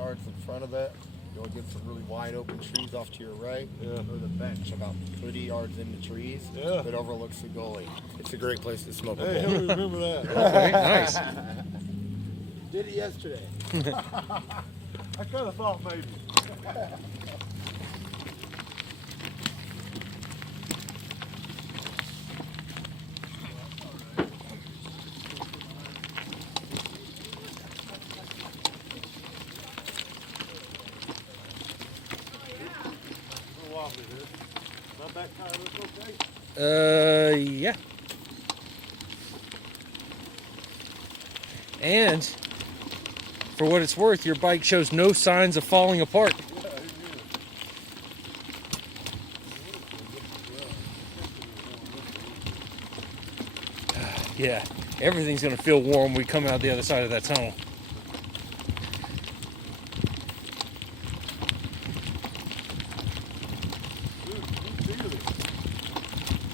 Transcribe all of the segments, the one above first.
yards in front of it. You'll get some really wide open trees off to your right. Yeah. Or the bench about 30 yards in the trees that overlooks the gully. It's a great place to smoke a bowl. Hey, I remember that. Okay, nice. Did it yesterday. I kind of thought maybe. Yeah. And for what it's worth, your bike shows no signs of falling apart. Yeah, everything's gonna feel warm when we come out the other side of that tunnel.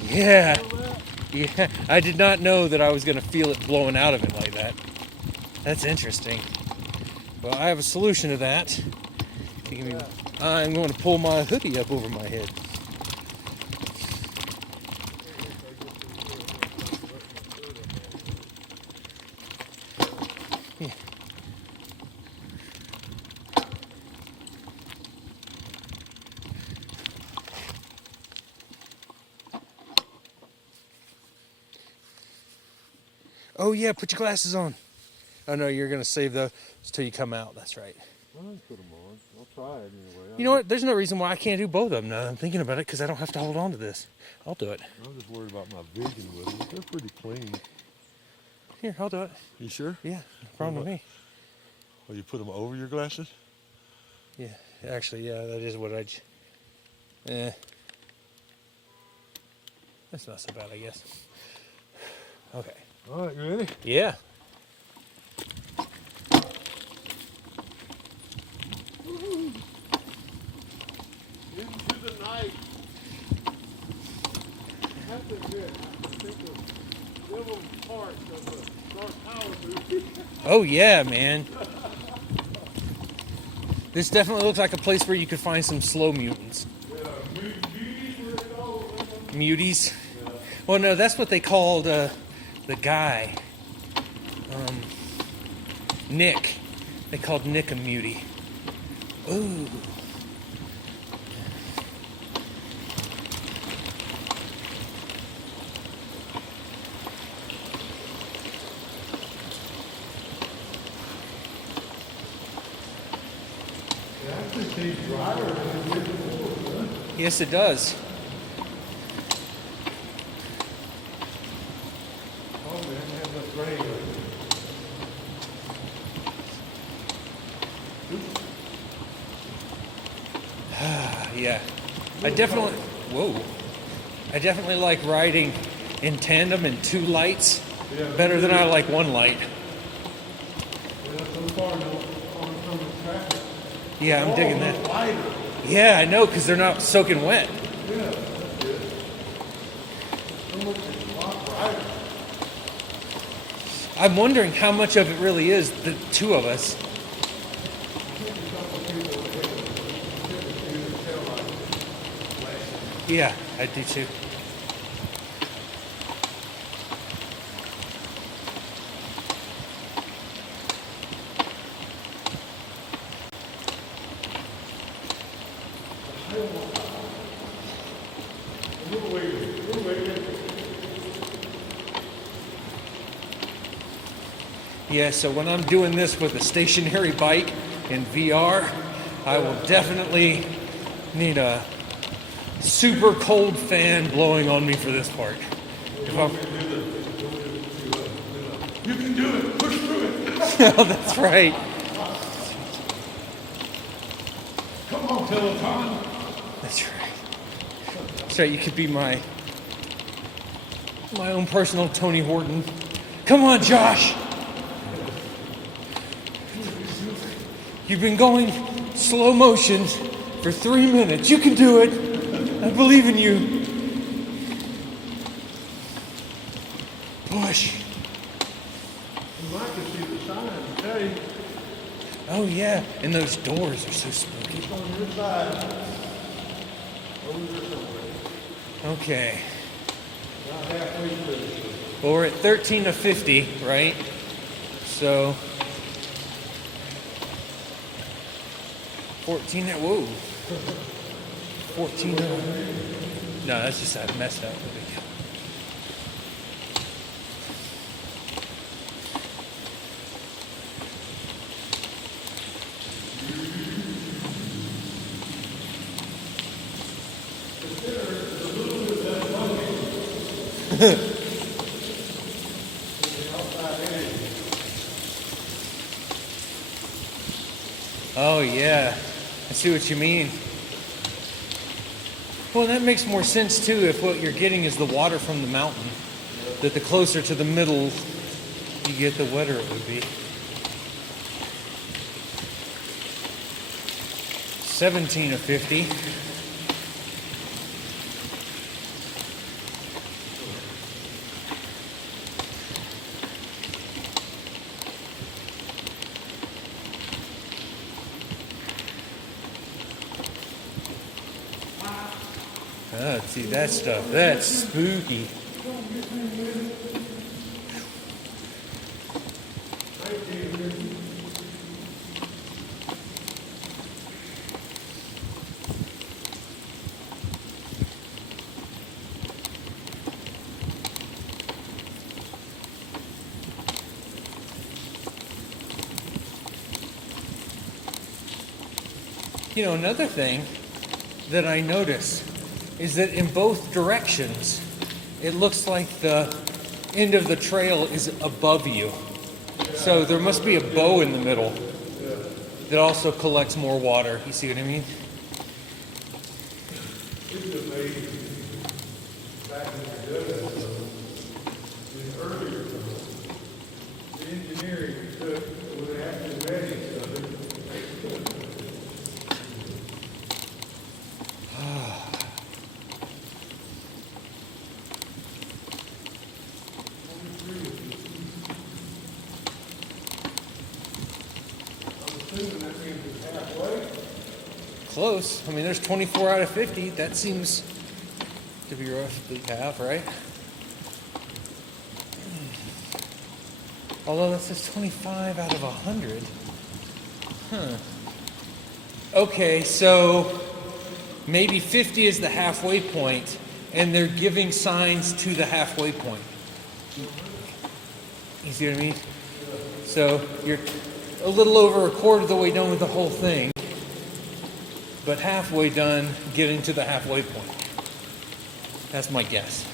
Yeah. Yeah, I did not know that I was going to feel it blowing out of it like that. That's interesting. Well, I have a solution to that. I'm going to pull my hoodie up over my head. Yeah. Oh yeah, put your glasses on. Oh no, you're gonna save those till you come out. That's right. I can put them on. I'll try it anyway. You know what? There's no reason why I can't do both of them now that I'm thinking about it, because I don't have to hold on to this. I'll do it. I'm just worried about my vision with them. They're pretty clean. Here, I'll do it. You sure? Yeah, no problem with me. Oh, you put them over your glasses? Yeah, actually, yeah, that is what that's not so bad, I guess. Okay. All right, you ready? Yeah. Into the night. I have to admit, I think of little parts of the Dark Tower movie. Oh yeah, man. This definitely looks like a place where you could find some slow mutants. Yeah, muties were called. Muties? Yeah. Well, no, that's what they called the guy. Nick. They called Nick a mutie. Ooh. Yes, it does. Oh man, they have enough rain. Yeah. I definitely like riding in tandem in two lights better than I like one light. Yeah, so far, no oncoming traffic. Yeah, I'm digging that. Lighter. Yeah, I know, because they're not soaking wet. Yeah, that's good. So much a lot brighter. I'm wondering how much of it really is the two of us. Yeah, I do too. Yeah, so when I'm doing this with a stationary bike in VR, I will definitely need a super cold fan blowing on me for this part. You can do it. Push through it. Oh, that's right. Come on, Peloton. That's right. That's right. You could be my own personal Tony Horton. Come on, Josh. You've been going slow motion for 3 minutes. You can do it. I believe in you. Push. You might can see the sign today. Oh yeah, and those doors are so spooky. It's on your side. Over there somewhere. Okay. About halfway through. Well, we're at 13 to 50, right? So 14. Whoa. 14. No, that's just I messed up. Oh yeah, I see what you mean. Well, that makes more sense too if what you're getting is the water from the mountain. That the closer to the middle you get, the wetter it would be. 17 of 50. Oh, see that stuff. That's spooky. You know, another thing that I notice is that in both directions, it looks like the end of the trail is above you. So there must be a bow in the middle that also collects more water. You see what I mean? It's amazing. Back in the day, in earlier times, the engineering took with the acrobatics of it. Close. I mean, there's 24 out of 50. That seems to be roughly half, right? Although that says 25 out of 100. Huh. Okay, so maybe 50 is the halfway point, and they're giving signs to the halfway point. You see what I mean? So you're a little over a quarter of the way done with the whole thing, but halfway done getting to the halfway point. That's my guess.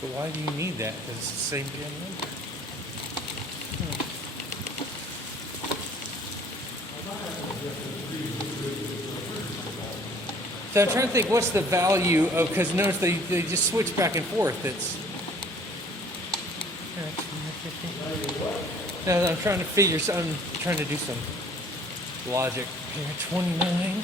But why do you need that? Because it's the same damn number. So I'm trying to think, what's the value of, because notice they just switch back and forth. It's. No, I'm trying to figure, I'm trying to do some logic here. 29.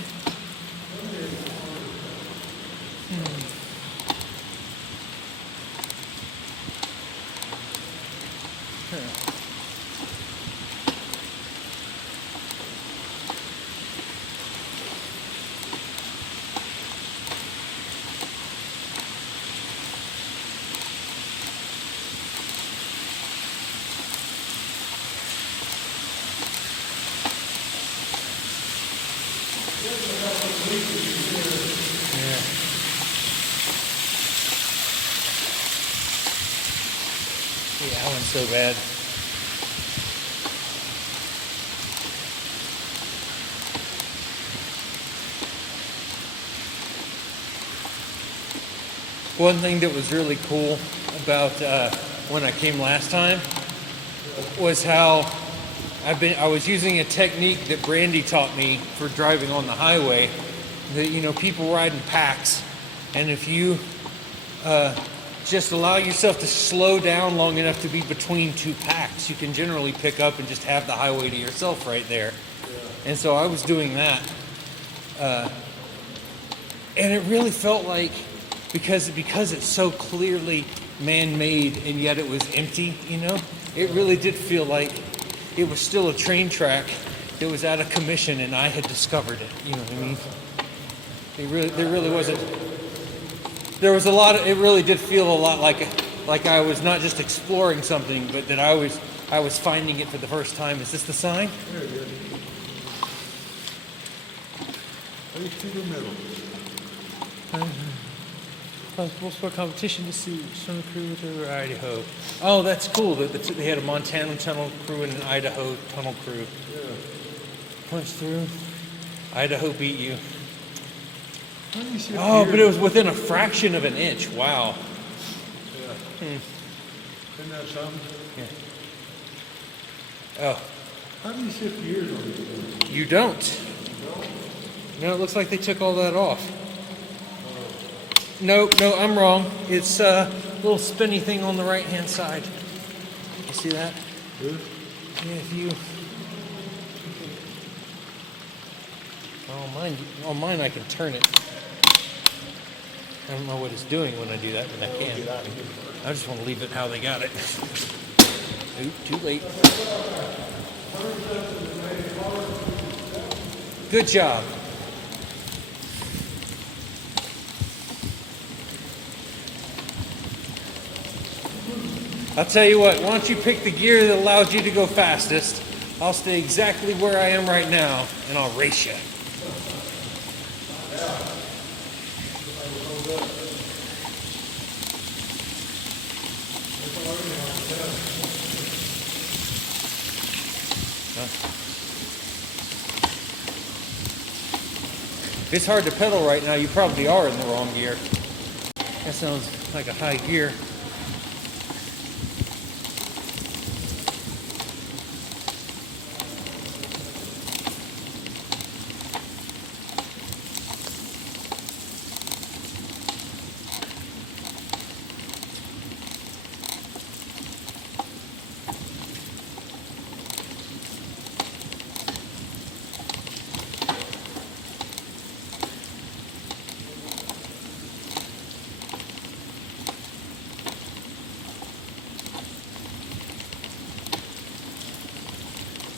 Yeah, that one's so bad. One thing that was really cool about when I came last time was how I was using a technique that Brandy taught me for driving on the highway. That, you know, people ride in packs, and if you just allow yourself to slow down long enough to be between two packs, you can generally pick up and just have the highway to yourself right there. Yeah. And so I was doing that. And it really felt like, because it's so clearly man-made and yet it was empty, you know, it really did feel like it was still a train track that was out of commission and I had discovered it. You know what I mean? There really wasn't. There was a lot of. It really did feel a lot like I was not just exploring something, but that I was finding it for the first time. Is this the sign? There it is. Race to the middle. Possible sport competition to see some crew to Idaho. Oh, that's cool. They had a Montana tunnel crew and an Idaho tunnel crew. Yeah. Punch through. Idaho beat you. How do you shift Oh, gears? but it was within a fraction of an inch. Wow. Yeah. Isn't that something? Oh, How do you shift gears on this thing? you don't. No, it looks like they took all that off. No, I'm wrong. It's a little spinny thing on the right-hand side. You see that? This? Yeah, if you... On mine I can turn it. I don't know what it's doing when I do that, but I can. Get out of here. I just want to leave it how they got it. Oop, too late. Good job. I'll tell you what, why don't you pick the gear that allows you to go fastest? I'll stay exactly where I am right now, and I'll race you. If it's hard to pedal right now, you probably are in the wrong gear. That sounds like a high gear.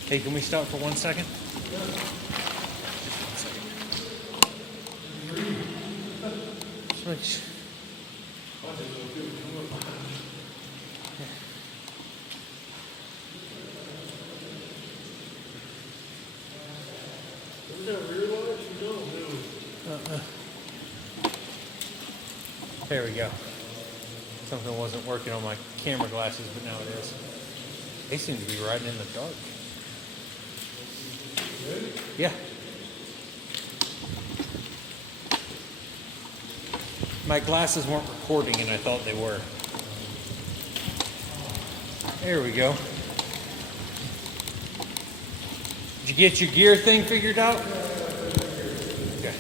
Hey, can we stop for 1 second? Just make sure. There we go. Something wasn't working on my camera glasses, but now it is. They seem to be riding in the dark. Yeah. My glasses weren't recording and I thought they were. There we go. Did you get your gear thing figured out? Okay.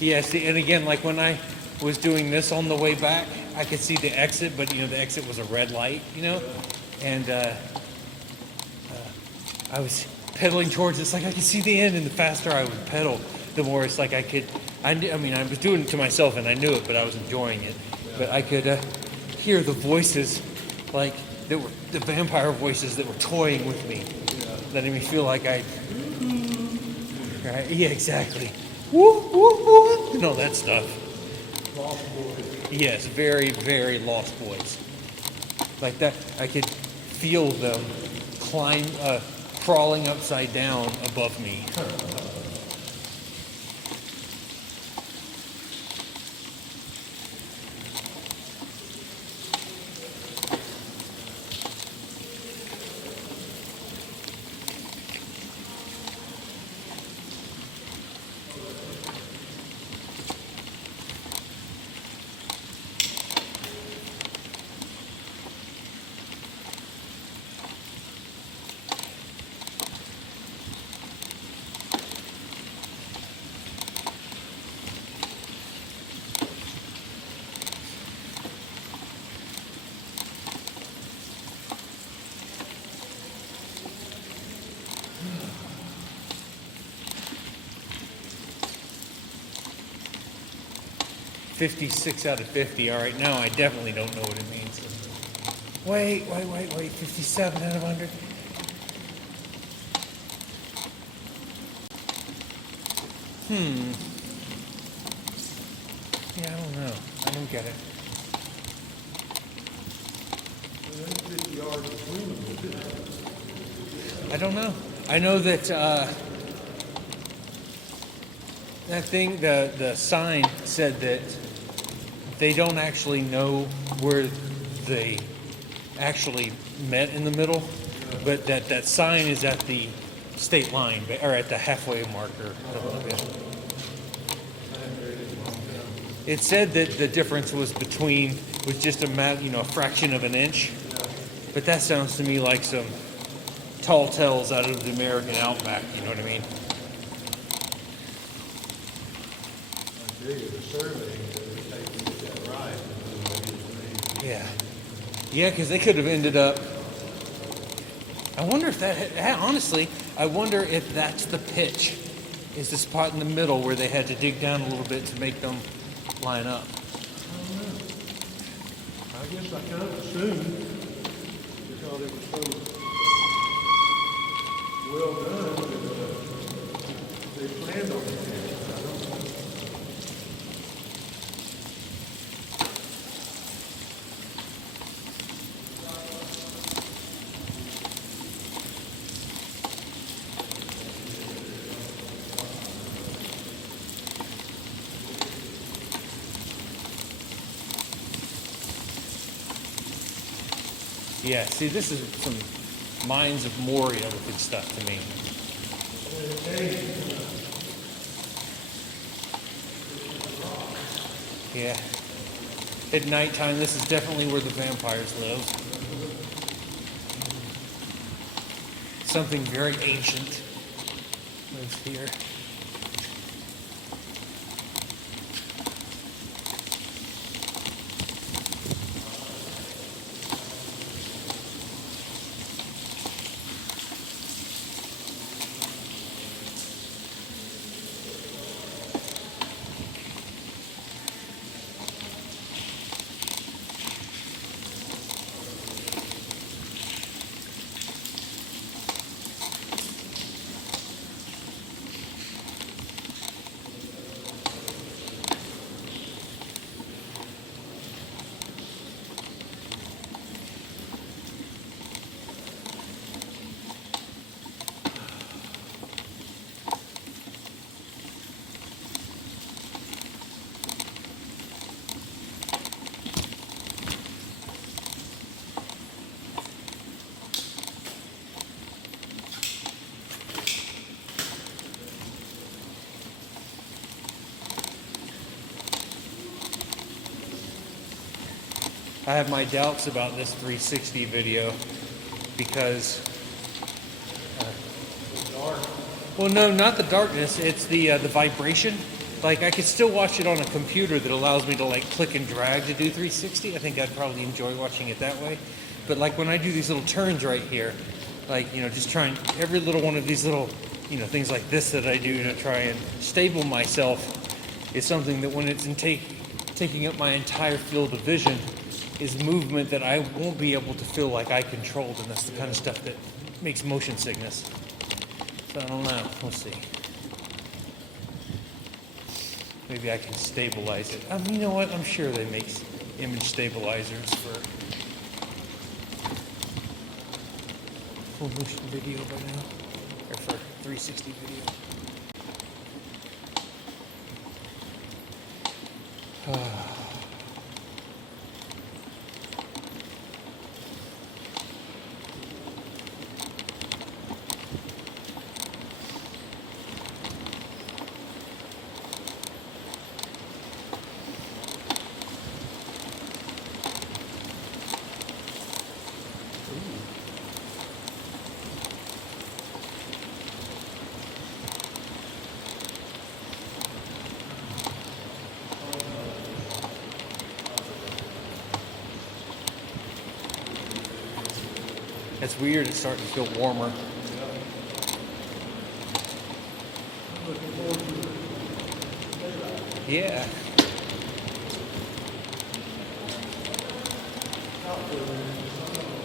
Yes, and again, like when I was doing this on the way back, I could see the exit, but the exit was a red light, and I was pedaling towards it. It's like I could see the end, and the faster I would pedal, the more it's like I could. I was doing it to myself, and I knew it, but I was enjoying it. But I could hear the voices, like that were the vampire voices that were toying with me, letting me feel like I. Right? Yeah, exactly. Woo, woo, woo, and all that stuff. Lost boys. Yes, very, very Lost Boys. Like that, I could feel them crawling upside down above me. "56 out of 50. All right, now I definitely don't know what it means. Wait. 57 out of 100. Yeah, I don't know. I don't get it. I don't know. I know that that thing, the sign said that they don't actually know where they actually met in the middle, but that sign is at the state line, or at the halfway marker. It said that the difference was just a fraction of an inch, but that sounds to me like some tall tales out of the American outback. You know what I mean? Yeah, because they could have ended up. I wonder if honestly, I wonder if that's the pitch, is the spot in the middle where they had to dig down a little bit to make them line up. I guess I kind of assumed, because it was so well done, that they planned on it. I don't know. Yeah, see, this is some Mines of Moria looking stuff to me. Yeah. At nighttime, this is definitely where the vampires live. Something very ancient lives here. I have my doubts about this 360 video because, well, no, not the darkness. It's the vibration. Like, I could still watch it on a computer that allows me to like click and drag to do 360. I think I'd probably enjoy watching it that way. But like when I do these little turns right here, like, just trying every little one of these little, things like this that I do to try and stable myself is something that when it's taking up my entire field of vision is movement that I won't be able to feel like I controlled, and that's the kind of stuff that makes motion sickness. So I don't know. We'll see. Maybe I can stabilize it. You know what? I'm sure they make image stabilizers for full motion video by now, or for 360 video. It's weird, it's starting to feel warmer. Yeah.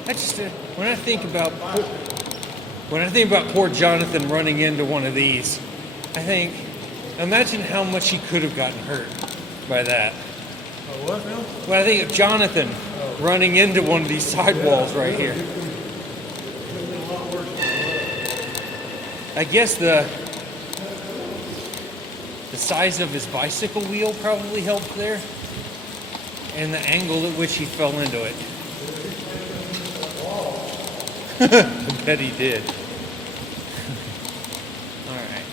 I just when I think about poor Jonathan running into one of these, I think, imagine how much he could have gotten hurt by that. Oh, what now? When I think of Jonathan running into one of these sidewalls right here. I guess the size of his bicycle wheel probably helped there, and the angle at which he fell into it. I bet he did. All right.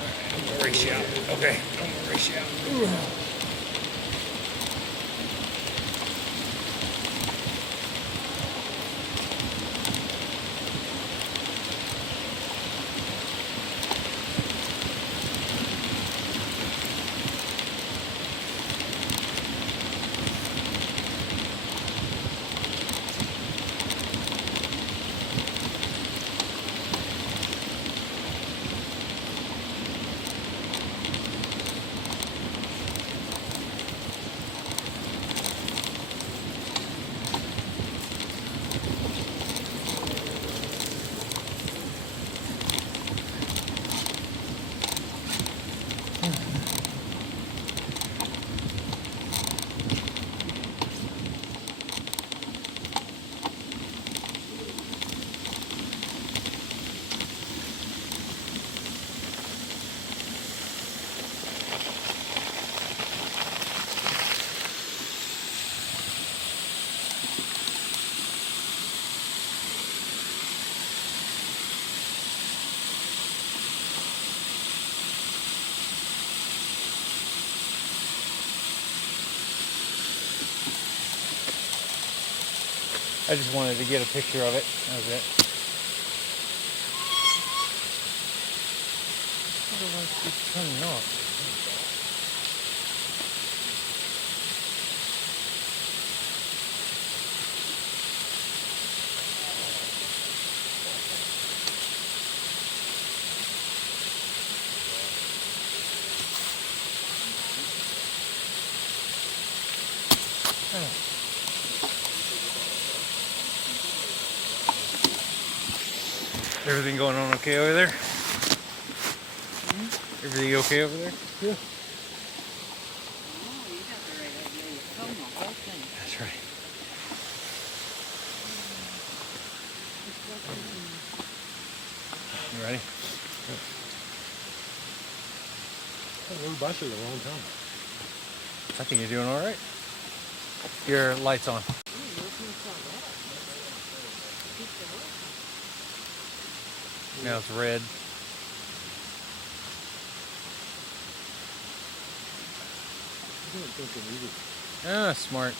All right, I'm gonna race you out. Okay, I'm gonna race you out. I just wanted to get a picture of it. That was it. Otherwise, it's turning off. Everything going on okay over there? Everything okay over there? Yeah. That's right. You ready? I rode bicycle a long time. I think you're doing all right. Your light's on. Now it's red. Ah, smart.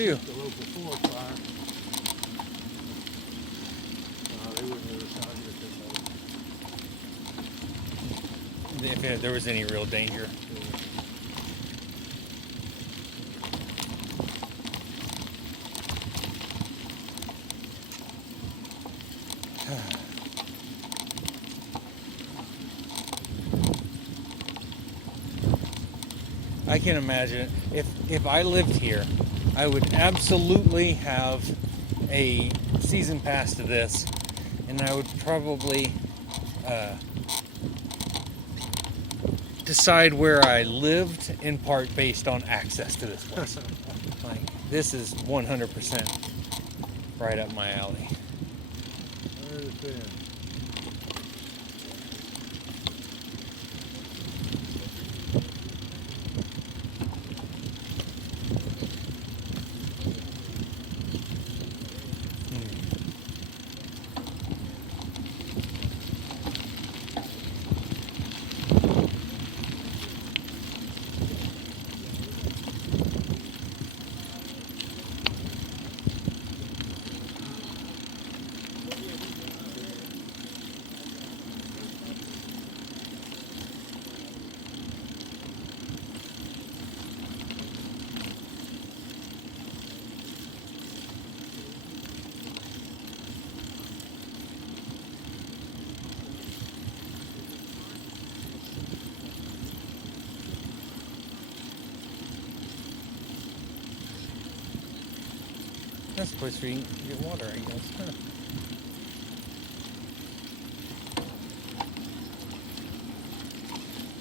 too. The local forest fire. No, they wouldn't let us out here if If there was any real danger. I can imagine if I lived here, I would absolutely have a season pass to this, and I would probably decide where I lived in part based on access to this place. Like, this is 100% right up my alley. I understand. That's a place where you can get water, I guess. Huh.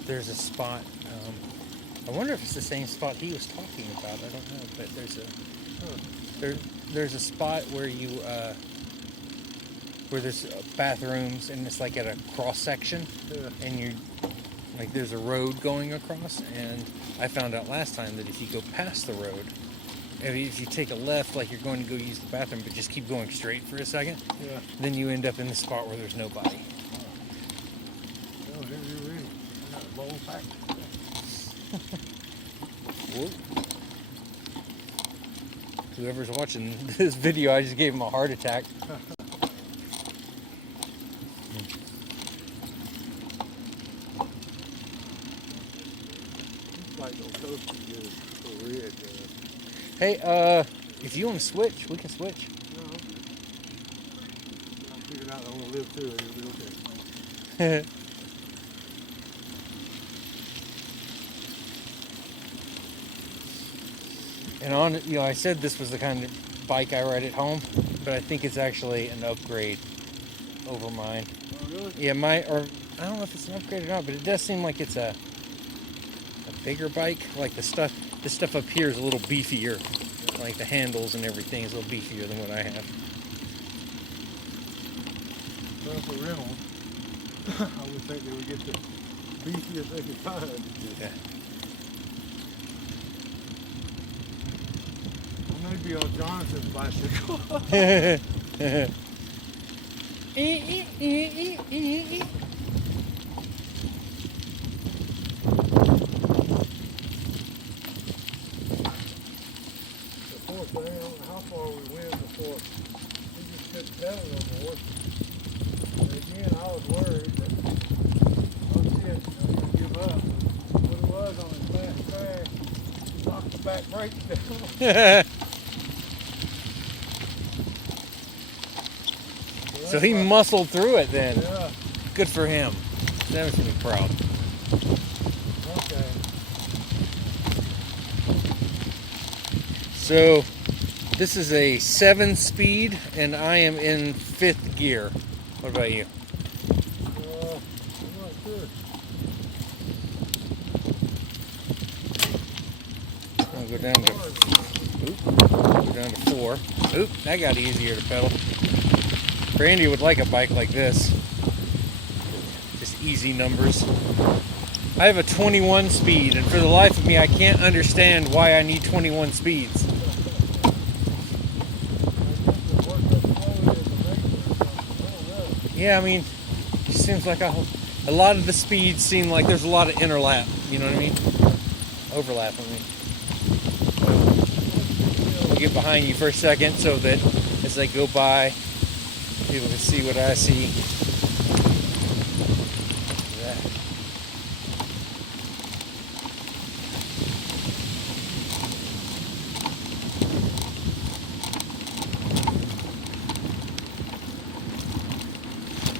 There's a spot. I wonder if it's the same spot he was talking about. I don't know, but there's a spot where you where there's bathrooms and it's like at a cross section, and you like there's a road going across. And I found out last time that if you go past the road, if you take a left like you're going to go use the bathroom, but just keep going straight for a second, then you end up in the spot where there's nobody. Oh, here's your ring. I got a bowl pack. Whoa. Whoever's watching this video, I just gave him a heart attack. Like no toast is good for red. Hey, if you want to switch, we can switch. No. I figured out I want to live through it. It'll be okay. And I said this was the kind of bike I ride at home, but I think it's actually an upgrade over mine. Oh, really? Yeah, or I don't know if it's an upgrade or not, but it does seem like it's a bigger bike. Like the stuff up here is a little beefier. Like the handles and everything is a little beefier than what I have. Well, for rental, I would think they would get the beefiest they could find. Yeah. Maybe on Jonathan's bicycle. Before, so I don't know how far we went before we just couldn't pedal no more. And again, I was worried that I was going to give up. What it was on his last crash, he knocked the back brakes down. So he muscled through it then. Yeah. Good for him. That makes me proud. Okay. So this is a 7-speed, and I am in 5th gear. What about you? I'm not sure. I'll go down to 4. Oop, that got easier to pedal. Randy would like a bike like this. Just easy numbers. I have a 21 speed, and for the life of me, I can't understand why I need 21 speeds. Yeah, I mean, it seems like a lot of the speeds seem like there's a lot of interlap. You know what I mean? Overlap, I mean. get behind you for a second so that as I go by, people can see what I see.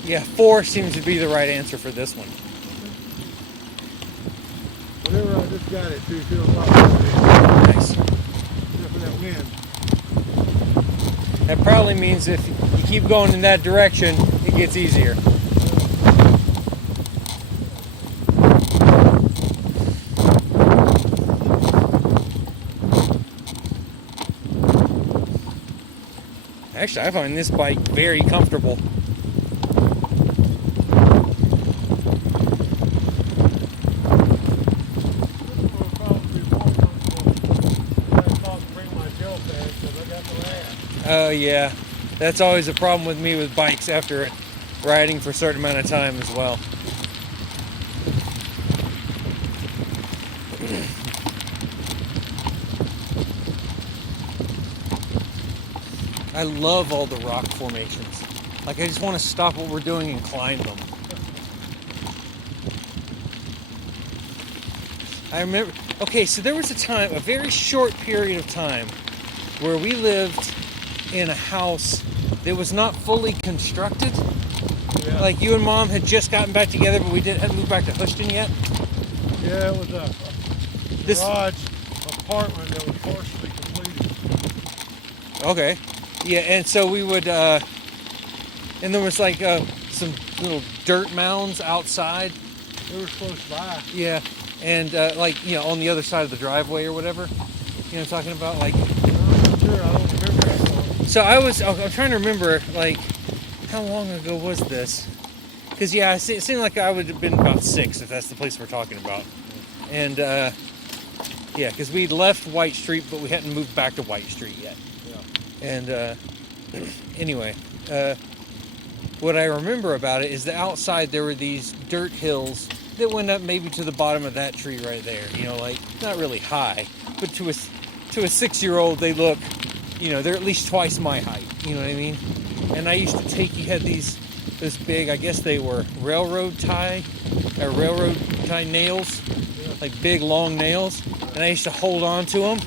Yeah, 4 seems to be the right answer for this one. Whatever I just got it to feels a lot better. Nice. Except for that wind. That probably means if you keep going in that direction, it gets easier. Actually, I find this bike very comfortable. Oh yeah, that's always a problem with me with bikes after riding for a certain amount of time as well. I love all the rock formations. Like I just want to stop what we're doing and climb them. I remember, okay, so there was a very short period of time where we lived in a house that was not fully constructed. Yeah. Like you and Mom had just gotten back together, but we hadn't moved back to Houston yet. Yeah, it was a garage apartment that was partially completed. Okay. Yeah, and so we would, and there was like some little dirt mounds outside. They were close by. Yeah, and like, you know, on the other side of the driveway or whatever. You know what I'm talking about? Like, I'm not sure, I don't remember that long. so I'm trying to remember, like, how long ago was this? Because, yeah, it seemed like I would have been about 6, if that's the place we're talking about. And, yeah, because we'd left White Street, but we hadn't moved back to White Street yet. Yeah. And, anyway, what I remember about it is that outside there were these dirt hills that went up maybe to the bottom of that tree right there. You know, like, not really high, but to a 6-year-old, they look, you know, they're at least twice my height. You know what I mean? And I used to you had this big, I guess they were railroad tie nails, like big long nails. And I used to hold on to them,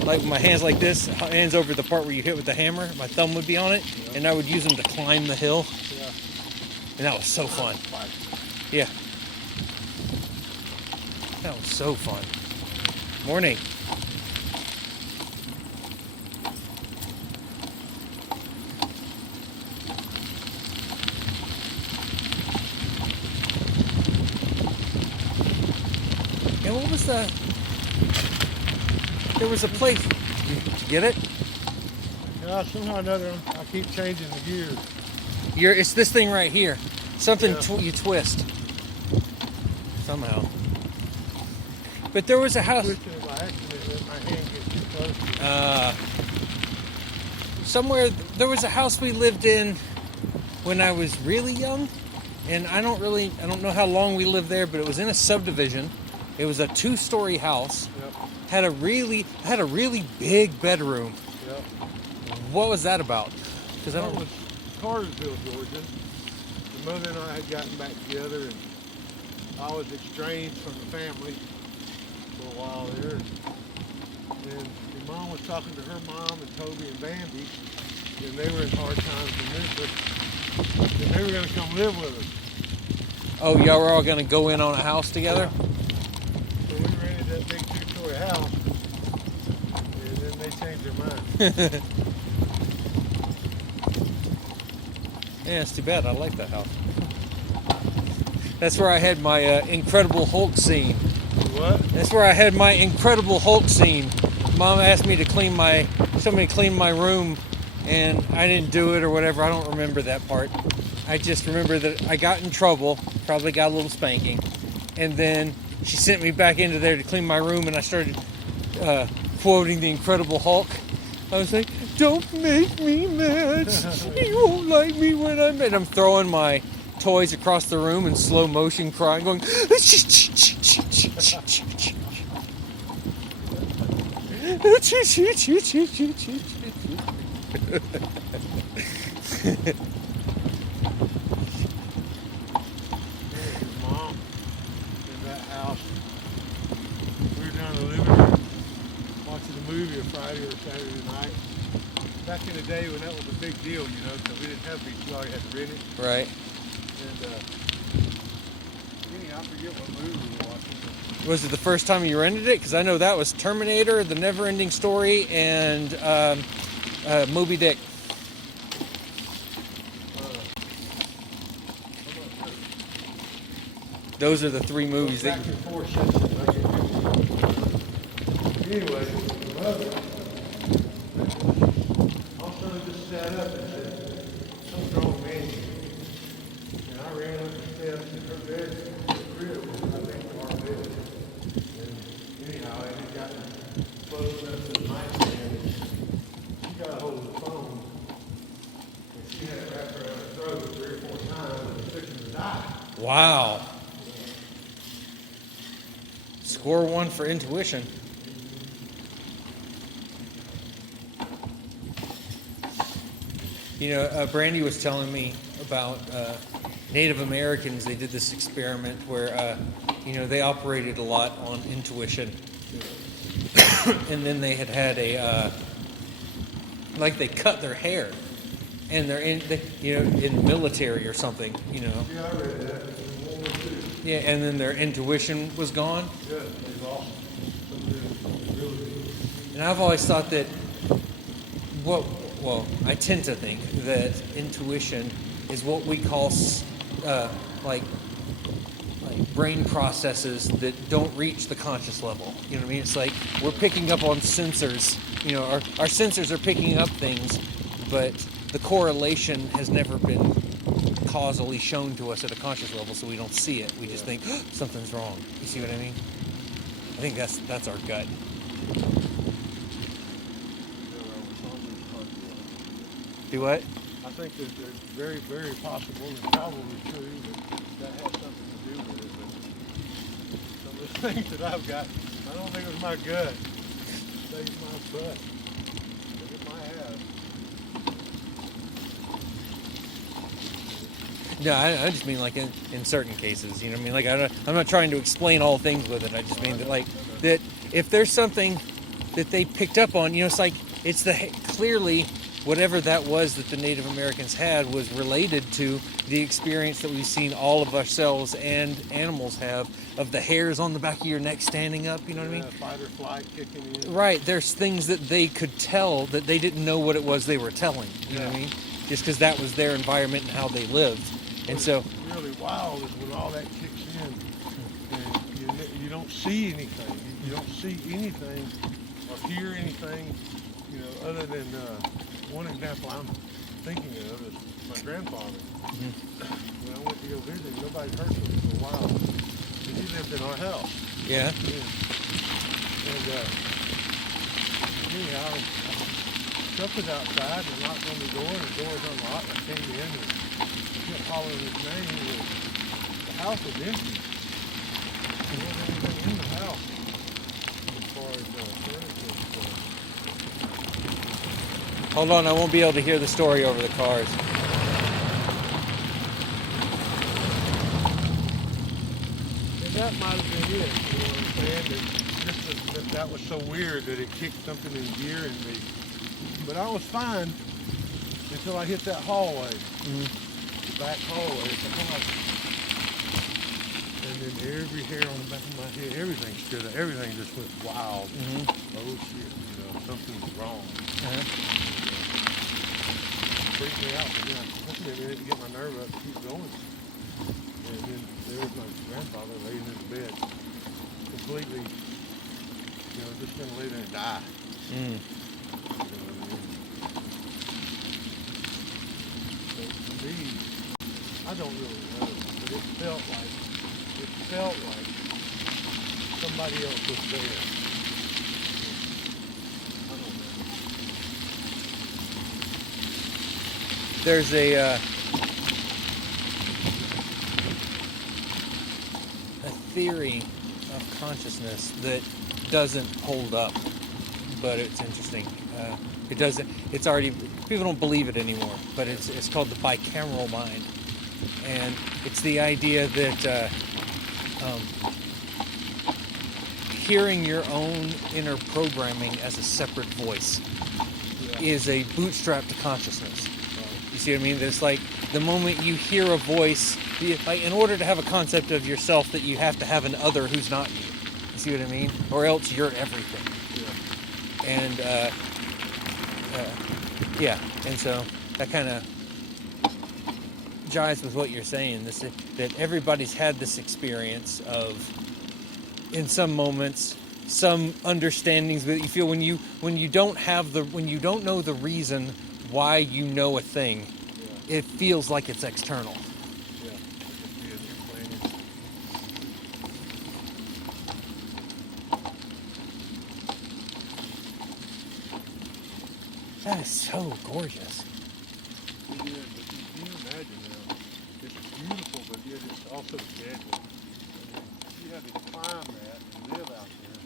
like with my hands like this, hands over the part where you hit with the hammer. My thumb would be on it, and I would use them to climb the hill. Yeah. And that was so fun. Yeah. That was so fun. Morning. And what was the... There was a place... Did you get it? Yeah, somehow or another, I keep changing the gears. It's this thing right here. Something Yeah. you twist. Somehow. But there was a house... Twisting it by accident, let my hand get too close to it. Somewhere, there was a house we lived in when I was really young. And I don't know how long we lived there, but it was in a subdivision. It was a 2-story house. Yep. Had a really big bedroom. Yep. What was that about? Because I That don't. was Cartersville, Georgia. The mother and I had gotten back together, and I was estranged from the family for a while there. And your mom was talking to her mom and Toby and Bambi, and they were in hard times in Memphis, and they were going to come live with us. Oh, y'all were all gonna go in on a house together. So we rented that big 2-story house, and then they changed their mind. Yeah, it's too bad. I like that house. That's where I had my Incredible Hulk scene. What? That's where I had my Incredible Hulk scene. Mom asked me to clean my room, and I didn't do it or whatever. I don't remember that part. I just remember that I got in trouble, probably got a little spanking, and then she sent me back into there to clean my room, and I started quoting the Incredible Hulk. I was like, "Don't make me mad. You won't like me when I'm mad." I'm throwing my toys across the room in slow motion, crying, going. Mom in that house. We were down in the living room watching a movie a Friday or Saturday night. Back in the day when that was a big deal, you know, because we didn't have VCR, you had to rent it. Right. And anyhow, I forget what movie we were watching. Was it the first time you rented it? Because I know that was Terminator, The Never-Ending Story, and Moby Dick. Those are the three movies that. Back and forth sessions, I get anyway, the mother also just sat up and said, "Something's wrong with me." And I ran up the steps to her bed, the crib, I think our bed. And anyhow, I had gotten close enough to the nightstand. She got a hold of the phone, and she had it wrapped around her throat 3 or 4 times and was fixing to die. Wow. Score one for intuition. You know, Brandy was telling me about Native Americans. They did this experiment where, you know, they operated a lot on intuition. And then they had a, like they cut their hair. And they're in, you know, in the military or something, you know. Yeah, I read that. Yeah, and then their intuition was gone. Yeah, they lost something really good. And I've always thought that, well, I tend to think that intuition is what we call like brain processes that don't reach the conscious level. You know what I mean? It's like we're picking up on sensors. You know, our sensors are picking up things, but the correlation has never been causally shown to us at a conscious level, so we don't see it. We just think something's wrong. You see what I mean? I think that's our gut. Do what? I think that it's very, very possible and probably true that has something to do with it. But some of the things that I've got, I don't think it was my gut. I think it's my butt. I think it might have. No, I just mean like in certain cases, you know what I mean? Like I'm not trying to explain all things with it. I just mean that like that if there's something that they picked up on, you know, it's like it's clearly whatever that was that the Native Americans had was related to the experience that we've seen all of ourselves and animals have of the hairs on the back of your neck standing up, you know what I mean? Fight or flight kicking in. Right, there's things that they could tell that they didn't know what it was they were telling, you know what I mean? Just because that was their environment and how they lived. And so really wild is when all that kicks in and you don't see anything. You don't see anything or hear anything, you know, other than one example I'm thinking of is my grandfather. When I went to go visit, nobody heard from him for a while. And he lived in our house. yeah. And anyhow, stuff was outside and knocked on the door and the door was unlocked. I came in and kept hollering his name. The house was empty. There wasn't anything in the house as far as furniture. Hold on, I won't be able to hear the story over the cars. And that might have been it, you know what I'm saying? That was so weird that it kicked something in gear in me. But I was fine until I hit that hallway. The back hallway at the house. And then every hair on the back of my head, everything stood up. Everything just went wild. Oh shit, you know, something's wrong. Freaked me out, but then I took me a minute to get my nerve up to keep going. And then there was my grandfather laying in the bed, completely, you know, just gonna lay there and die. You know what I mean? So for me, I don't really know, but it felt like somebody else was there. I don't know. There's a theory of consciousness that doesn't hold up but it's interesting. It doesn't. It's already. People don't believe it anymore, but it's called the bicameral mind, and it's the idea that hearing your own inner programming as a separate voice is a bootstrap to consciousness. You see what I mean? It's like the moment you hear a voice, like in order to have a concept of yourself, that you have to have an other who's not you. You see what I mean? Or else you're everything. And and so that kind of jives with what you're saying. That everybody's had this experience of, in some moments, some understandings that you feel when you don't know the reason why you know a thing, it feels like it's external. That is so gorgeous. Yeah, but can you imagine now? It's beautiful, but yet it's also deadly. I mean, you have to climb that and live out there.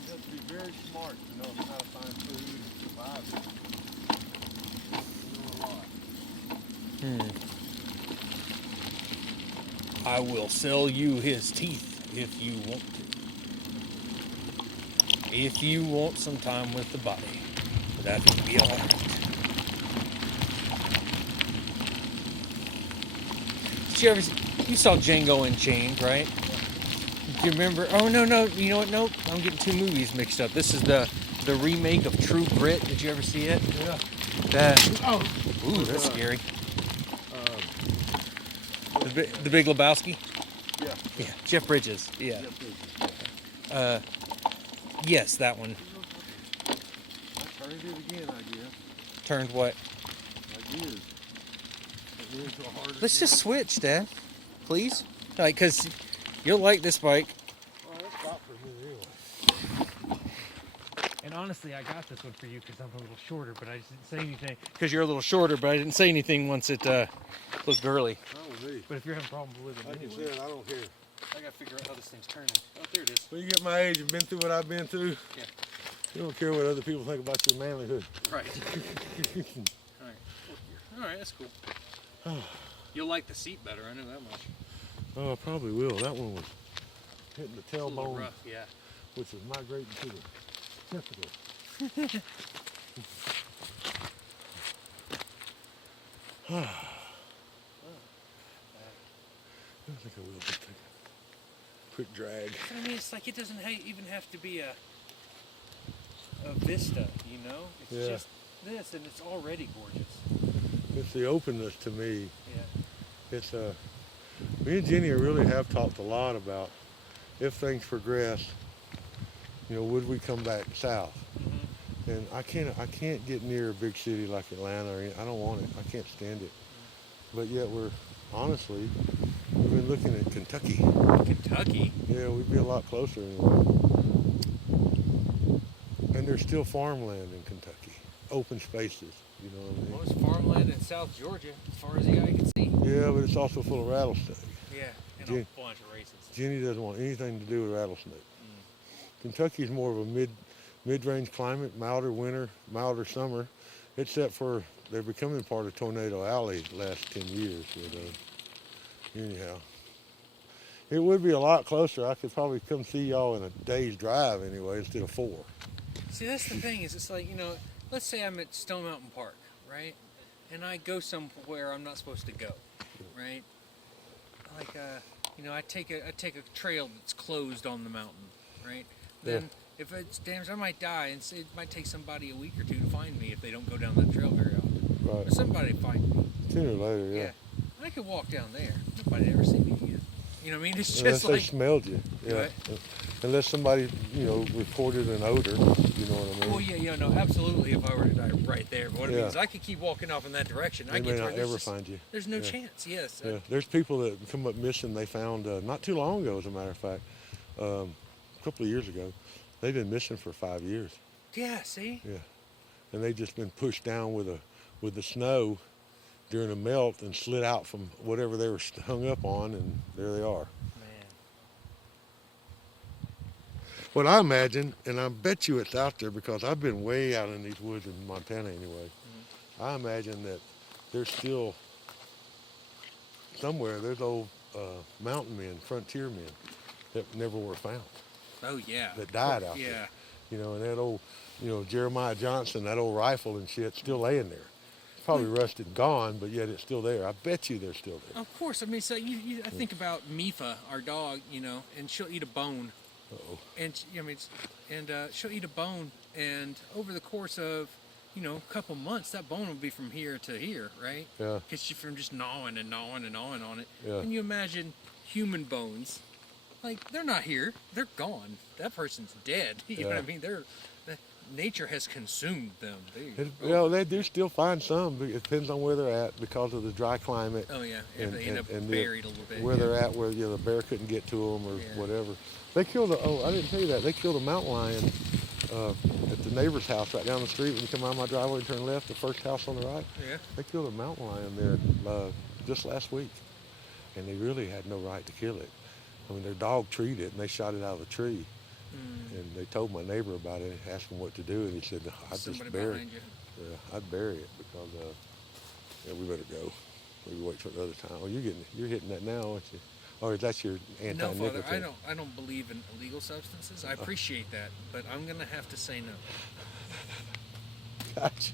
You have to be very smart to know how to find food and survive it. You know a lot. I will sell you his teeth if you want to. If you want some time with the body. That would be alright. You saw Django Unchained, right? Do you remember? Oh no, you know what? Nope, I'm getting two movies mixed up. This is the remake of True Grit. Did you ever see it? Yeah. Ooh, that's scary. The Big Lebowski. Yeah. Yeah. Jeff Bridges. Yeah. Yes, that one. I turned it again, I guess. Turned what? I did. Let's just switch, Dad. Please? Like, because you'll like this bike. Well, that's about for me anyway. And honestly, I got this one for you because I'm a little shorter, but I just didn't say anything. Because you're a little shorter, but I didn't say anything once it looked girly. Not with me. But if you're having problems with it Like anyway, you said, I don't care. I got to figure out how this thing's turning. Oh, there it is. When you get my age and been through what I've been through, Yeah. you don't care what other people think about your manlyhood. Right. All right, that's cool. You'll like the seat better, I know that much. Oh, I probably will. That one was hitting the It's a little tailbone, rough, yeah. which is migrating to the testicle. I think I will just take a quick drag. I mean, it's like it doesn't even have to be a vista, you know? It's just this, and it's already gorgeous. It's the openness to me. Yeah. It's me and Jenny really have talked a lot about if things progress, you know, would we come back south? Mm-hmm. And I can't get near a big city like Atlanta. I don't want it. I can't stand it. But yet we've been looking at Kentucky. Kentucky? Yeah, we'd be a lot closer anyway. And there's still farmland in Kentucky, open spaces. You know what I mean? Well, it's farmland in South Georgia, as far as the eye can see. Yeah, but it's also full of rattlesnakes. Yeah, and Jen- a bunch of races. Jenny doesn't want anything to do with rattlesnakes. Kentucky's more of a mid-range climate, milder winter, milder summer, except for they're becoming part of Tornado Alley the last 10 years. But, anyhow, it would be a lot closer. I could probably come see y'all in a day's drive anyway instead of 4. See, that's the thing, is it's like, you know, let's say I'm at Stone Mountain Park, right? And I go somewhere I'm not supposed to go, right? Like, you know, I take a trail that's closed on the mountain, right? Then if it's damaged, I might die, and it might take somebody a week or 2 to find me if they don't go down that trail very often. Right. Or somebody find me. Sooner or later, yeah. I could walk down there. Nobody ever see me again. You know what I mean? It's just Unless like... they smelled you. Yeah. Right. Unless somebody, you know, reported an odor. You know what I mean? Well, yeah, no, absolutely. If I were to die right there, but what I mean is, Yeah. I could keep walking off in that direction. They may not ever find you. There's no Yeah. chance. Yes. Yeah. There's people that come up missing. They found not too long ago, as a matter of fact, a couple of years ago. They've been missing for 5 years. Yeah. See. Yeah, and they've just been pushed down with the snow during a melt and slid out from whatever they were hung up on, and there they are. Man. What I imagine, and I bet you it's out there because I've been way out in these woods in Montana anyway. I imagine that there's still somewhere, there's old mountain men, frontier men that never were found, Oh yeah. that died out Yeah. there. You know, and that old, Jeremiah Johnson, that old rifle and shit, still laying there. It's probably rusted and gone, but yet it's still there. I bet you they're still there. Of course. I mean, so I think about Mifa, our dog, and she'll eat a bone. Uh-oh. And she'll eat a bone, and over the course of a couple months, that bone will be from here to here, right? Yeah. Because she's from just gnawing and gnawing and gnawing on it. Yeah. And you imagine human bones, like they're not here, they're gone. That person's dead. You know what I mean? Nature has consumed them. They do still find some, but it depends on where they're at because of the dry climate. Oh yeah, and they end up and buried a little bit. Where they're at, where the bear couldn't get to them or whatever. They killed I didn't tell you that. They killed a mountain lion at the neighbor's house right down the street. When you come out of my driveway and turn left, the first house on the right. Yeah. They killed a mountain lion there just last week, and they really had no right to kill it. I mean, their dog treed it, and they shot it out of a tree. And they told my neighbor about it, asked him what to do, and he said, "I'd just bury it. Yeah, I'd bury it because we better go. We wait till another time." Oh, you're hitting that now, aren't you? Or that's your anti-nicotine? No, Father, I don't believe in illegal substances. I appreciate that, but I'm gonna have to say no. Gotcha.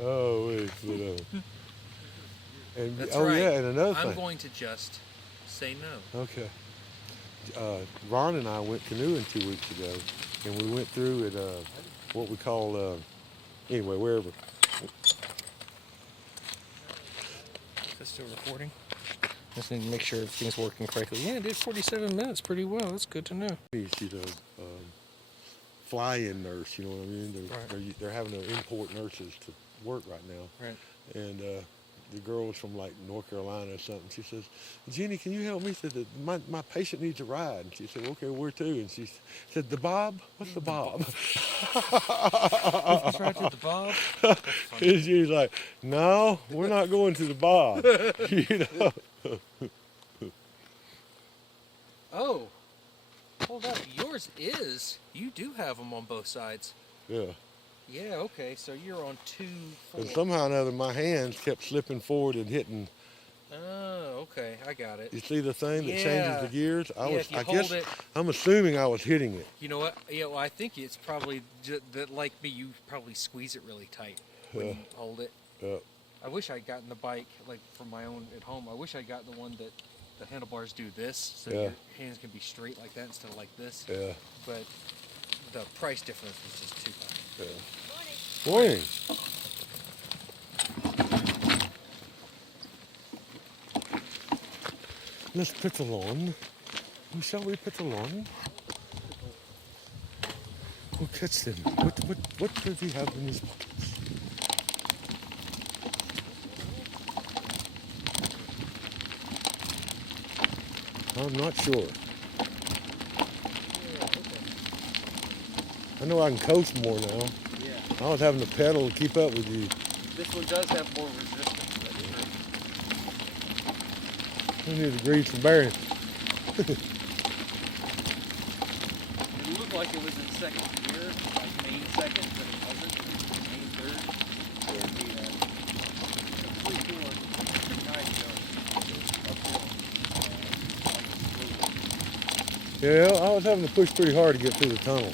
Oh wait, and That's oh right. yeah, and another thing. I'm going to just say no. Okay. Ron and I went canoeing 2 weeks ago, and we went through at what we call anyway, wherever. Is that still recording? Just need to make sure everything's working correctly. Yeah, it did 47 minutes pretty well. That's good to know. She's a fly-in nurse, you know what I mean? They're having to import nurses to work right now. Right. And the girl was from like North Carolina or something. She says, "Jenny, can you help me?" She said, my patient needs a ride. And she said, "Okay, where to?" And she said, "The Bob? What's the Bob?" Let's ride to the Bob. And she was like, "No, we're not going to the Bob." You know? Oh, hold up. Yours is. You do have them on both sides. Yeah. Yeah, okay. So you're on 2, 4. And somehow or another, my hands kept slipping forward and hitting. Oh, okay. I got it. You see the thing that changes the gears? I'm assuming I was hitting it. You know what? Yeah, well, I think it's probably that, like me, you probably squeeze it really tight when you hold it. Yeah. I wish I'd gotten the bike, like for my own at home. I wish I'd gotten the one that the handlebars do this, so your hands can be straight like that instead of like this. Yeah. But the price difference was just too high. Yeah. Morning. Let's put the lawn. Shall we put the lawn? We'll catch them. What does he have in his pockets? I'm not sure. I know I can coast more now. Yeah. I was having to pedal to keep up with you. This one does have more resistance. I need to grease some bearing. It looked like it was in second gear, like main second, but it wasn't. It was main third. And the pretty cool pretty nice uphill. Yeah, I was having to push pretty hard to get through the tunnel.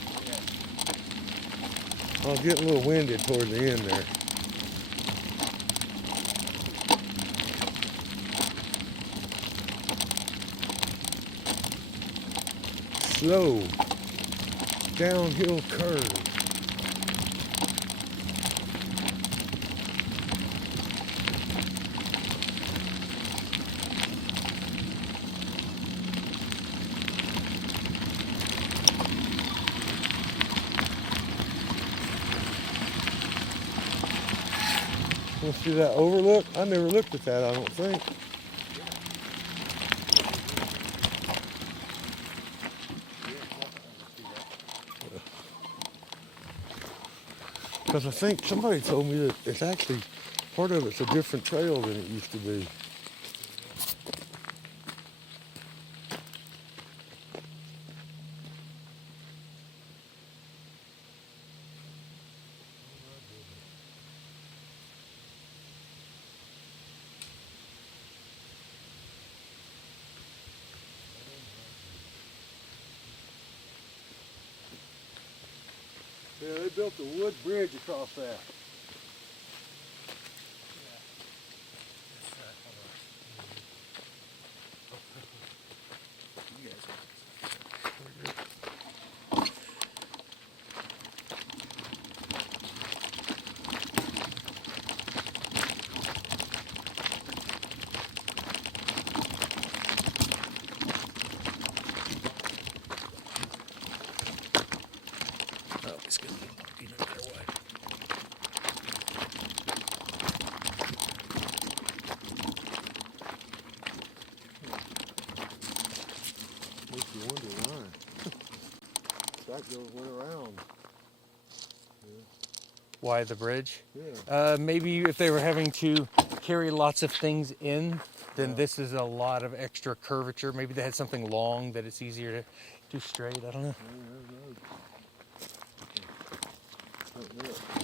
I was getting a little winded towards the end there. Slow downhill curve. Want to see that overlook? I never looked at that, I don't think. Because I think somebody told me that it's actually, part of it's a different trail than it used to be. built a wood bridge across that. Oh, it's gonna be bumpy no matter what. Makes you wonder why. That went around. Why the bridge? Yeah. Maybe if they were having to carry lots of things in, then Yeah. this is a lot of extra curvature. Maybe they had something long that it's easier to do straight. I don't know.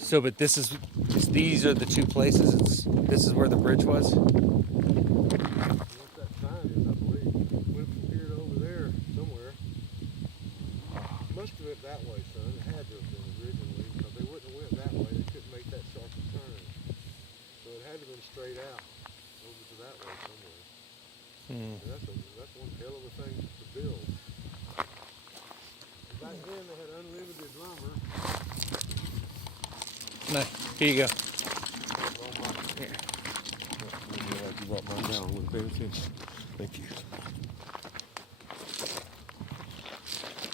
So, but these are the two places. This is where the bridge was. What that sign is, I believe. Went from here to over there somewhere. Must have went that way, son. It had to have been originally, because they wouldn't have went that way. They couldn't make that sharp a turn. So it had to have been straight out over to that way somewhere. And that's one hell of a thing to build. Back then they had unlimited lumber. No, here you go. Here. Like you brought mine down with pay attention. Thank you.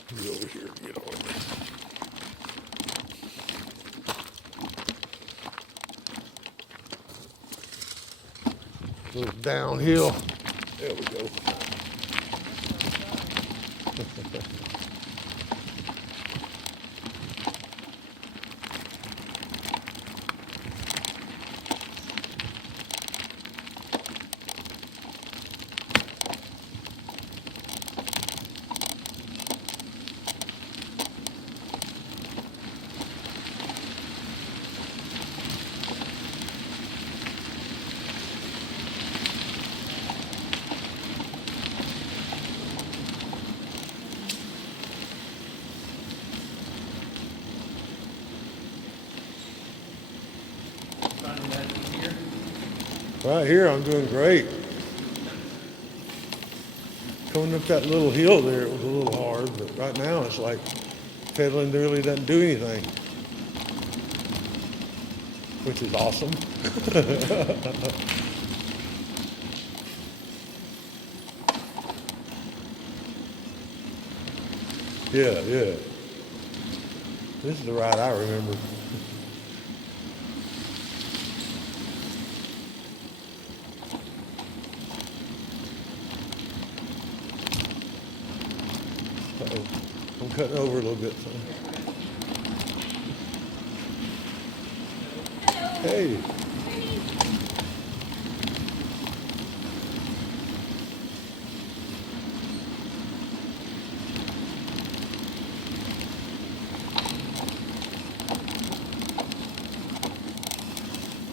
Get over here and get on me. A little downhill. There we go. Right here, I'm doing great. Coming up that little hill there, it was a little hard, but right now it's like pedaling really doesn't do anything, which is awesome. Yeah. This is the ride I remember. Uh-oh. I'm cutting over a little bit. So. Hey.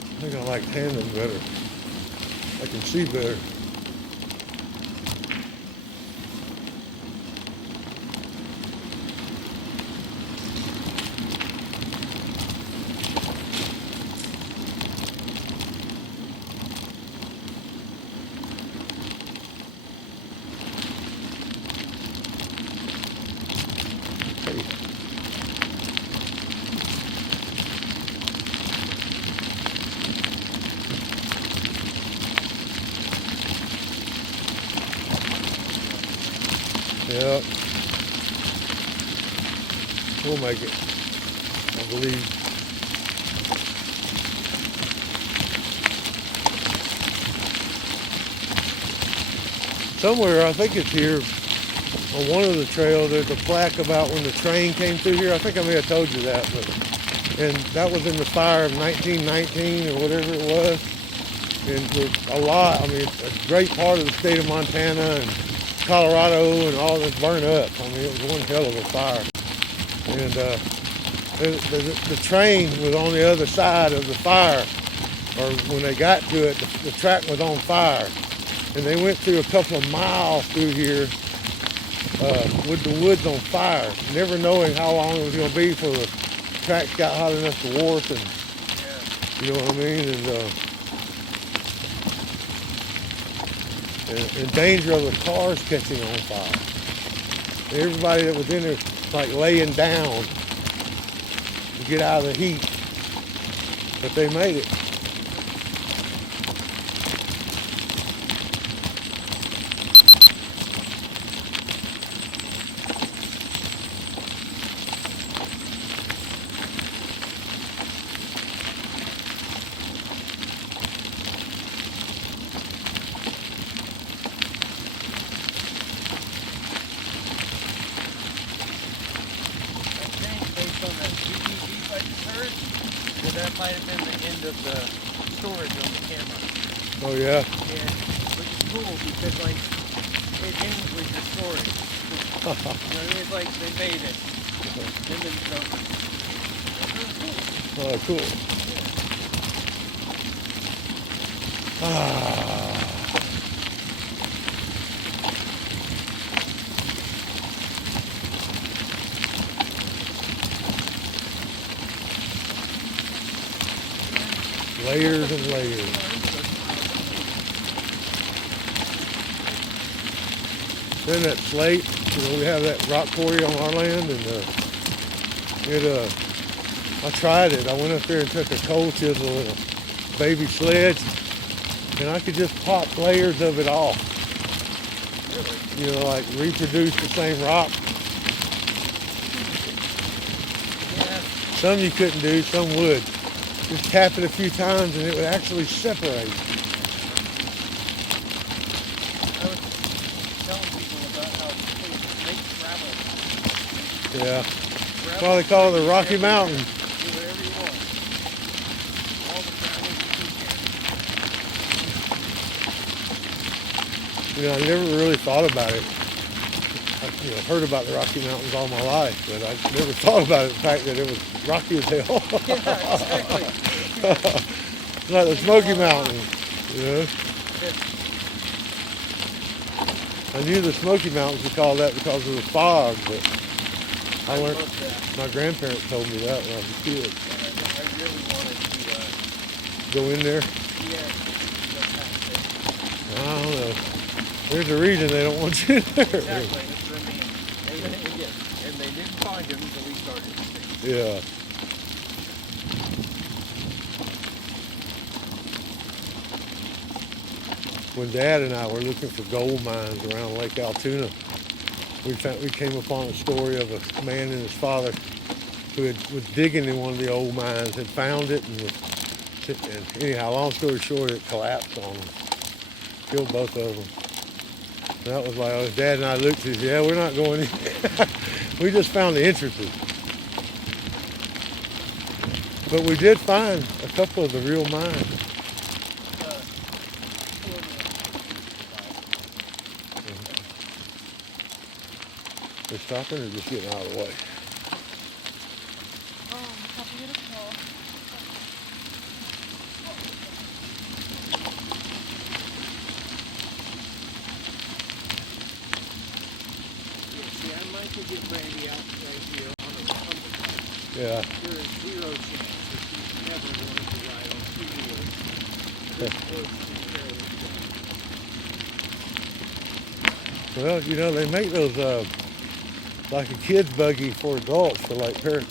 I think I like tandem better. I can see better. Yep. We'll make it, I believe. Somewhere, I think it's here, on one of the trails, there's a plaque about when the train came through here. I think I may have told you that, and that was in the fire of 1919 or whatever it was. And there's a lot, I mean, it's a great part of the state of Montana and Colorado and all this burned up. I mean, it was one hell of a fire. And the train was on the other side of the fire, or when they got to it, the track was on fire. And they went through a couple of miles through here with the woods on fire, never knowing how long it was going to be for the tracks got hot enough to warp, and you know what I mean, and in danger of the cars catching on fire. Everybody that was in there like laying down to get out of the heat, but they made it. That might have been the end of the storage on the camera. Oh yeah? Yeah, which is cool because like it ends with your storage. You know, it's like they made it. And then so Oh, cool. Ah. Layers and layers. Then that slate, you know, we have that rock quarry on our land, and I tried it. I went up there and took a coal chisel and a baby sledge, and I could just pop layers of it off. You know, like reproduce the same rock. Some you couldn't do, some would. Just tap it a few times and it would actually separate. I was telling people about how they make travel. Yeah. That's why they call it the Rocky Mountain. Do whatever you want. All the travel you can. You know, I never really thought about it. I've heard about the Rocky Mountains all my life, but I never thought about it, the fact that it was rocky as hell. Yeah, exactly. It's like the Smoky Mountains, you know. I knew the Smoky Mountains were called that because of the fog, but I learned, my grandparents told me that when I was a kid. I really wanted to Go in there? yeah, I don't know. There's a reason they don't want you in there. exactly, that's what I mean. And they didn't find him until we started. Yeah. When Dad and I were looking for gold mines around Lake Altoona, we came upon a story of a man and his father who was digging in one of the old mines, had found it, and anyhow, long story short, it collapsed on them, killed both of them. And that was like, Dad and I looked and said, yeah, we're not going in. We just found the entrances. But we did find a couple of the real mines. They're stopping or just getting out of the way? See, I might could get Brandy out right here on a humble. Yeah. There is zero chance that she's never going to ride on two wheels. This road is fairly good. Well, you know, they make those like a kid's buggy for adults for like parents.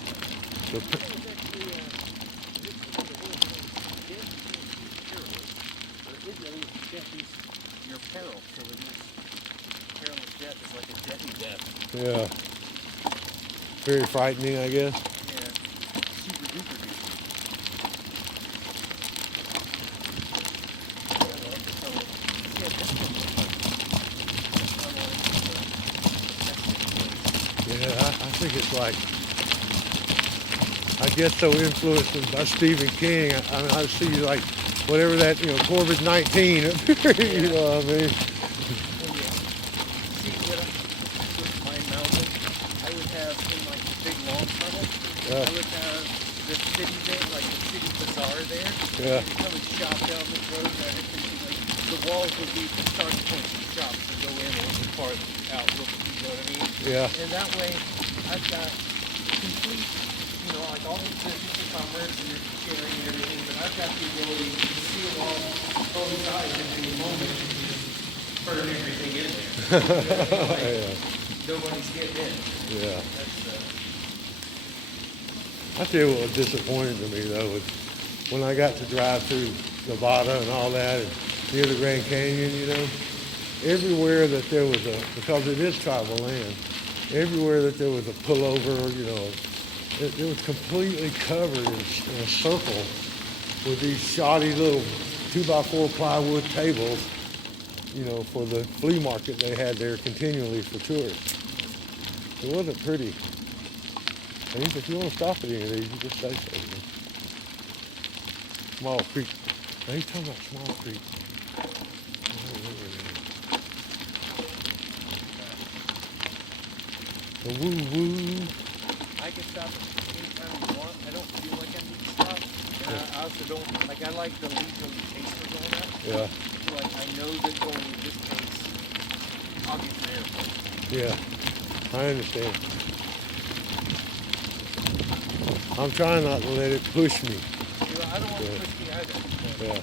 Your peril, so it is perilous death is like a deadly death. Yeah. Very frightening, I guess. Yeah. Super duper duper. Yeah, I think it's like, I guess so influenced by Stephen King. I mean, I see like whatever that, you know, COVID-19, you know what I mean? See, with my mountain, I would have in like a big long tunnel, I would have the city there, like the city bazaar there. Yeah. And come and shop down the road, and I could see like the walls would be the starting points of shops to go in or the part out, you know what I mean? Yeah. And that way, I've got complete, you know, like all the physical commerce and your carrying and everything, but I've got the ability to see along both sides at any moment and just turn everything in there. Nobody's getting in. Yeah. That's, I tell you what was disappointing to me though was when I got to drive through Nevada and all that, and near the Grand Canyon, you know, everywhere that there was because it is tribal land, everywhere that there was a pullover, you know, it was completely covered in a circle with these shoddy little 2x4 plywood tables, you know, for the flea market they had there continually for tourists. It wasn't pretty. I think if you want to stop at any of these, you just say so. You know? Small Creek. Now he's talking about Small Creek. The woo-woo. I can stop anytime you want. I don't feel like I need to stop. And I also don't, like, I like the lead from the pace we're going at. Yeah. Like, I know that going at this pace, I'll get there. Yeah. I understand. I'm trying not to let it push me. You know, I don't want to push me either. Yeah.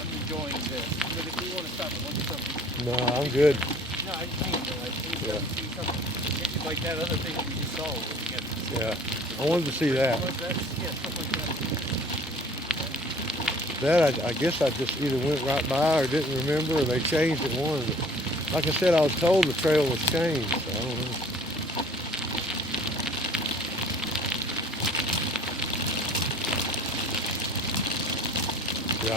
I'm enjoying this. But if we want to stop at one something. No, I'm good. No, I just mean, though, I think Yeah. see something. It's like that other thing we just saw. Yeah. I wanted to see that. Yeah, stuff like that. That I guess I just either went right by or didn't remember, or they changed it one. But like I said, I was told the trail was changed. So I don't know.